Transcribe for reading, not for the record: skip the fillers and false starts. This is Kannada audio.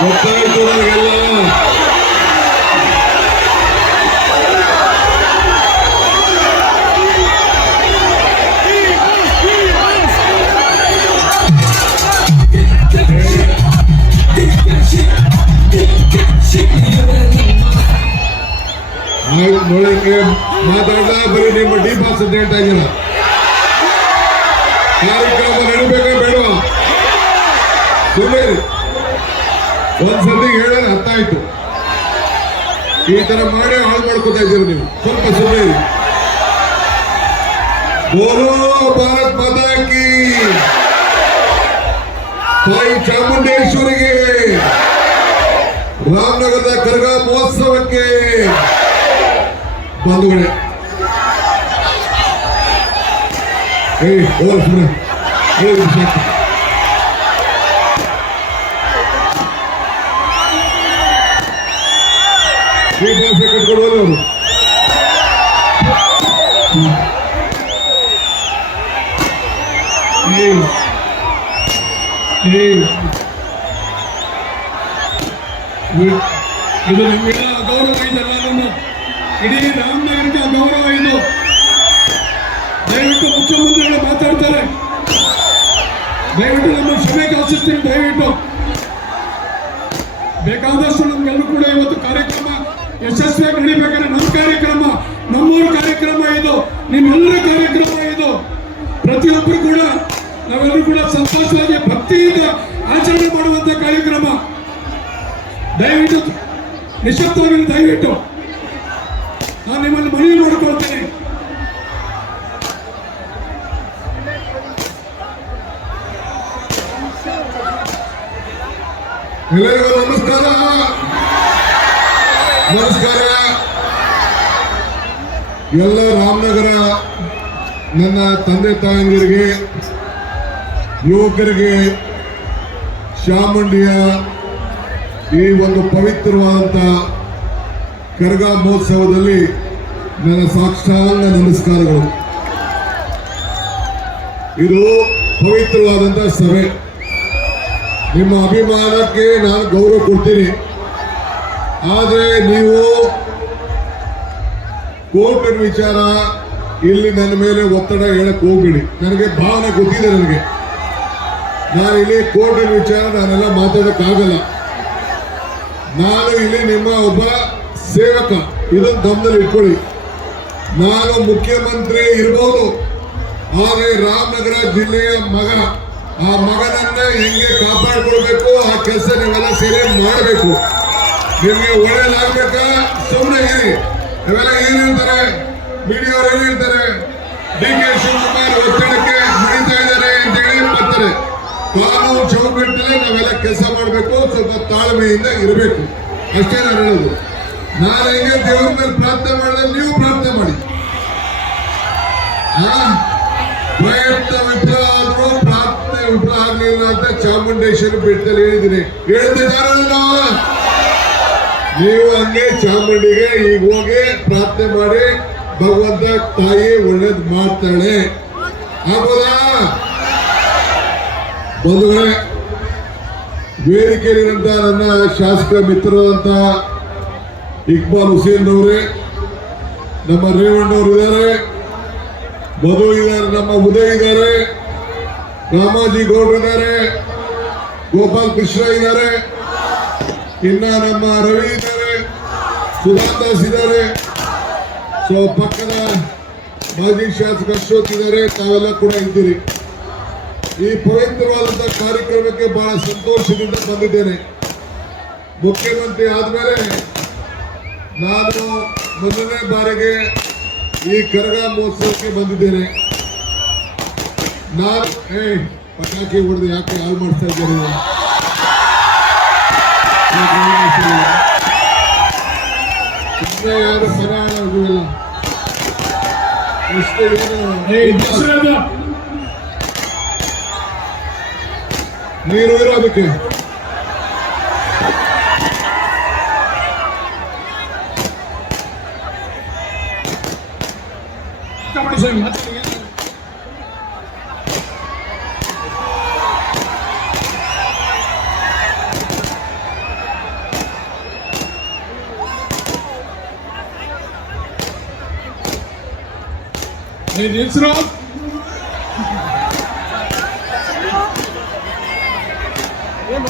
ಗೊತ್ತಾಯ್ತು ನನಗೆಲ್ಲ. ನೋಡಕ್ಕೆ ಮಾತಾಡ್ದ ಬರೀ ನಿಮ್ಮ ಡಿ ಬಾಸ್ ಅಂತ ಹೇಳ್ತಾ ಇದ್ದೀರ. ಕಾರ್ಯಕ್ರಮ ನಡಿಬೇಕಾ ಬೇಡವಾ? ಸುಮ್ಮನೆ ಒಂದ್ಸತಿ ಹೇಳಿದ್ರೆ ಅರ್ಥ ಆಯ್ತು. ಈ ತರ ಮಾಡಿ ಹಾಳು ಮಾಡ್ಕೋತಾ ಇದ್ದೀರಿ ನೀವು. ಸ್ವಲ್ಪ ಸುಮ್ಮನೆ ಬೋಲೋ ಭಾರತ್ ಮಾತಾ ಕಿ, ತಾಯಿ ಚಾಮುಂಡೇಶ್ವರಿಗೆ, ರಾಮನಗರದ ಕರಗ ಮಹೋತ್ಸವಕ್ಕೆ ಬಂಧುಗಳೇ. ಕಟ್ಕೊಂಡು ಅವರು ಇದು ನಿಮ್ಮೆಲ್ಲ ಗೌರವ ಇದೆಲ್ಲ. ನಮ್ಮ ಇಡೀ ರಾಮನಗರಕ್ಕೆ ಗೌರವ ಇದು. ದಯವಿಟ್ಟು ಮುಖ್ಯಮಂತ್ರಿಗಳು ಮಾತಾಡ್ತಾರೆ. ದಯವಿಟ್ಟು ನಮ್ಮ ಕ್ಷಮೆಗೆ ಆಶಿಸ್ತೀನಿ. ದಯವಿಟ್ಟು ಬೇಕಾದಷ್ಟು ನಮ್ಗೆಲ್ಲರೂ ಕೂಡ ಇವತ್ತು ಕಾರ್ಯಕ್ರಮ ಯಶಸ್ವಿಯಾಗಿ ನಡೀಬೇಕಾದ್ರೆ ನಮ್ಮ ಕಾರ್ಯಕ್ರಮ, ನಮ್ಮೂರ ಕಾರ್ಯಕ್ರಮ ಇದು, ನಿಮ್ಮೆಲ್ಲರ ಕಾರ್ಯಕ್ರಮ ಇದು. ಪ್ರತಿಯೊಬ್ಬರು ಕೂಡ ನಾವೆಲ್ಲರೂ ಕೂಡ ಸಂತೋಷವಾಗಿ ಭಕ್ತಿಯಿಂದ ಆಚರಣೆ ಮಾಡುವಂತ ಕಾರ್ಯಕ್ರಮ. ದಯವಿಟ್ಟು ನಿಶಬ್ದವಾಗಿ ದಯವಿಟ್ಟು ನಾನು ನಿಮ್ಮನ್ನು ಮನವಿ ಮಾಡಿಕೊಳ್ತೇನೆ. ಎಲ್ಲರಿಗೂ ನಮಸ್ಕಾರ. ನಮಸ್ಕಾರ. ಎಲ್ಲ ರಾಮನಗರ ನನ್ನ ತಂದೆ ತಾಯಂದಿರಿಗೆ, ಯುವಕರಿಗೆ, ಚಾಮುಂಡಿಯ ಈ ಒಂದು ಪವಿತ್ರವಾದಂಥ ಕರಗ ಮಹೋತ್ಸವದಲ್ಲಿ ನನ್ನ ಸಾಷ್ಟಾಂಗ ನಮಸ್ಕಾರಗಳು. ಇದು ಪವಿತ್ರವಾದಂಥ ಸಭೆ. ನಿಮ್ಮ ಅಭಿಮಾನಕ್ಕೆ ನಾನು ಗೌರವ ಕೊಡ್ತೀನಿ. ಆದರೆ ನೀವು ಕೋರ್ಟಿನ ವಿಚಾರ ಇಲ್ಲಿ ನನ್ನ ಮೇಲೆ ಒತ್ತಡ ಹೇಳಕ್ ಹೋಗ್ಬಿಡಿ. ನನಗೆ ಭಾವನೆ ಗೊತ್ತಿದೆ. ನಾನು ಇಲ್ಲಿ ಕೋರ್ಟಿನ ವಿಚಾರ ನಾನೆಲ್ಲ ಮಾತಾಡೋಕ್ಕಾಗಲ್ಲ. ನಾನು ಇಲ್ಲಿ ನಿಮ್ಮ ಒಬ್ಬ ಸೇವಕ, ಇದನ್ನು ಗಮನದಲ್ಲಿ ಇಟ್ಕೊಳ್ಳಿ. ನಾನು ಮುಖ್ಯಮಂತ್ರಿ ಇರ್ಬೋದು, ಆದರೆ ರಾಮನಗರ ಜಿಲ್ಲೆಯ ಮಗ. ಆ ಮಗನನ್ನ ಹೆಂಗೆ ಕಾಪಾಡಿಕೊಳ್ಬೇಕು ಆ ಕೆಲಸ ನೀವೆಲ್ಲ ಸೇರಿ ಮಾಡಬೇಕು. ನಿಮ್ಗೆ ಒಳ್ಳೆಯದಾಗಬೇಕಾ? ಸುಮ್ಮನೆ ಇರಿ. ಇವೆಲ್ಲ ಏನ್ ಹೇಳ್ತಾರೆ, ಮೀಡಿಯಾವ್ರು ಏನ್ ಹೇಳ್ತಾರೆ, DK ಶಿವಕುಮಾರ್ ಒತ್ತಡಕ್ಕೆ ನಡೀತಾ ಇದ್ದಾರೆ ಅಂತ ಹೇಳಿ ಬರ್ತಾರೆ. ಕಾನೂನು ಚೌಕಟ್ಟಲ್ಲಿ ನಾವೆಲ್ಲ ಕೆಲಸ ಮಾಡಬೇಕು. ಸ್ವಲ್ಪ ತಾಳ್ಮೆಯಿಂದ ಇರಬೇಕು. ಅಷ್ಟೇ ನಾನು ಹೇಳೋದು. ನಾನು ಹೆಂಗೆ ದೇವರ ಮೇಲೆ ಪ್ರಾರ್ಥನೆ ಮಾಡಿದ್ರೆ ನೀವು ಪ್ರಾರ್ಥನೆ ಮಾಡಿ. ಪ್ರಯತ್ನ ವಿಫಲ ಆದ್ರೂ ಪ್ರಾರ್ಥನೆ ವಿಫಲ ಆಗ್ಲಿಲ್ಲ ಅಂತ ಚಾಮುಂಡೇಶ್ವರಿ ಬೆಟ್ಟದಲ್ಲಿ ಹೇಳಿದ್ದೀನಿ. ಹೇಳ್ತಿದ್ದಾರಲ್ಲ, ನೀವು ಹಂಗೆ ಚಾಮುಂಡಿಗೆ ಈಗ ಹೋಗಿ ಪ್ರಾರ್ಥನೆ ಮಾಡಿ, ಭಗವಂತ ತಾಯಿ ಒಳ್ಳೇದು ಮಾಡ್ತಾಳೆ. ಆಗೋದಾ? ಬಂಧುಗಳೇ, ವೇದಿಕೆಯಲ್ಲಿರುವಂತ ನನ್ನ ಶಾಸಕ ಮಿತ್ರರಾದಂತ ಇಕ್ಬಾಲ್ ಹುಸೇನ್ ಅವರೇ, ನಮ್ಮ ರೇವಣ್ಣವರು ಇದ್ದಾರೆ, ಮಧು ಇದ್ದಾರೆ, ನಮ್ಮ ಉದಯ್ ಇದ್ದಾರೆ, ರಾಮಾಜಿ ಗೌಡ್ರು ಇದ್ದಾರೆ, ಗೋಪಾಲ್ ಕೃಷ್ಣ ಇದ್ದಾರೆ, ಇನ್ನ ನಮ್ಮ ರವಿ ಇದ್ದಾರೆ, ಸುಧಾದಾಸ್ ಇದ್ದಾರೆ, ಸೊ ಪಕ್ಕದ ಮಾಜಿ ಶಾಸಕ ಅಶೋಕ್ ಇದ್ದಾರೆ. ತಾವೆಲ್ಲ ಕೂಡ ಇದ್ದೀರಿ. ಈ ಪವಿತ್ರವಾದಂತಹ ಕಾರ್ಯಕ್ರಮಕ್ಕೆ ಬಹಳ ಸಂತೋಷದಿಂದ ಬಂದಿದ್ದೇನೆ. ಮುಖ್ಯಮಂತ್ರಿ ಆದ್ಮೇಲೆ ನಾನು ಮೊದಲನೇ ಬಾರಿಗೆ ಈ ಕರಗ ಮಹೋತ್ಸವಕ್ಕೆ ಬಂದಿದ್ದೇನೆ. ನಾನು ಪಟಾಕಿ ಹೊಡೆದು ಯಾಕೆ ಹಾಳು ಮಾಡ್ತಾ ಇದ್ದಾರೆ? ಯಾರು ಪರ ಆಗೋದಿಲ್ಲ. ನೀರು ಇರೋದಕ್ಕೆ ನಿನ್ನ ಹೆಸರು ಏನು